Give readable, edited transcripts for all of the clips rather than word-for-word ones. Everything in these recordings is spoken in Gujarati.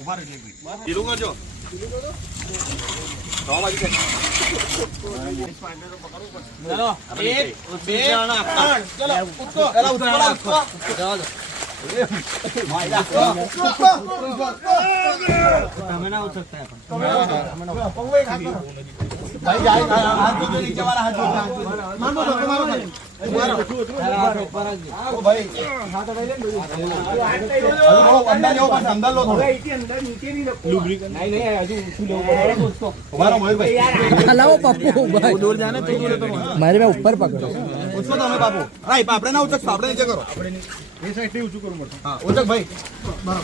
ઉભા રહેજો એક મિનિટ ઢીલું કરજો તો બાજુ છે ચલો 1 2 3 ચલો ઉઠો એલા ઉઠો જવા દો તમે ના ઉઠકતા ભાઈ જાય હાથ જોજો નીચે વાળા હાથ જોજો માનો તો તમારો ભાઈ ઓ ભાઈ હાથ ભાઈ લેન અંદર લેવો પણ અંદર લો થોડો અંદર નીચે ની લખો લુબ્રિકેશન નહીં હજુ ઊંચું લેવું પડે દોસ્તો ઉભા રહો મયુરભાઈ લાવો પપ્પુ ભાઈ દૂર જાને તું દૂર તો મારી ભાઈ ઉપર પકડો ઉચકો તમે બાપુ રાઈ આપણે ના ઉચકશો આપણે નીચે કરો આપણે એ સાઈડ થી ઊંચું કરવું પડશે હા ઉચક ભાઈ બસ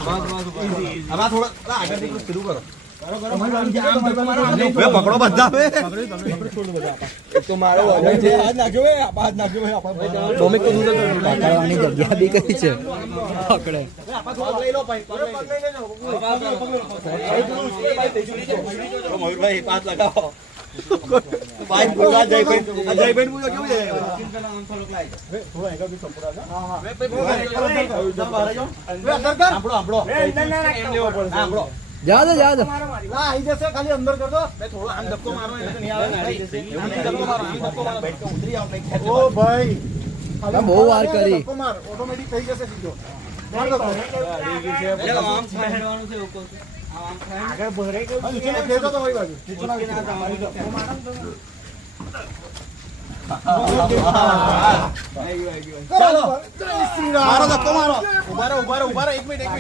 હવે થોડો આગળ થી શરૂ કરો પકડો બધા તો મારો હાથ નાખ્યો હાથ નાખ્યો ટોમિક તો દૂર પકડવાની જગ્યા બી કઈ છે પકડે મયુરભાઈ પાસ લગાવો ભાઈ બોલા જયભાઈ પૂછો કેવું છે થોડો આગળ બી સંપૂર્ણ હા આપણો એમ લેવો પડશે આપણો જા દો ના આઈ જશે ખાલી અંદર કર દો મે થોડો આમ ધક્કો મારો એટલે નહીં આવે ધક્કો મારો આમ ધક્કો મારો બેઠ કે ઉતરી આવ કઈ ઓ ભાઈ બહુ વાર કરી ધક્કો માર ઓટોમેટિક થઈ જશે સીધો માર દો આમ હેડવાનું છે ઉપર આગળ ભરાઈ ગયું નીચે ફેરતો તો હોય બાજુ નીચે ના તમારી ધક્કો મારો ચાલો મારો ધક્કો મારો ઉભા રહો 1 મિનિટ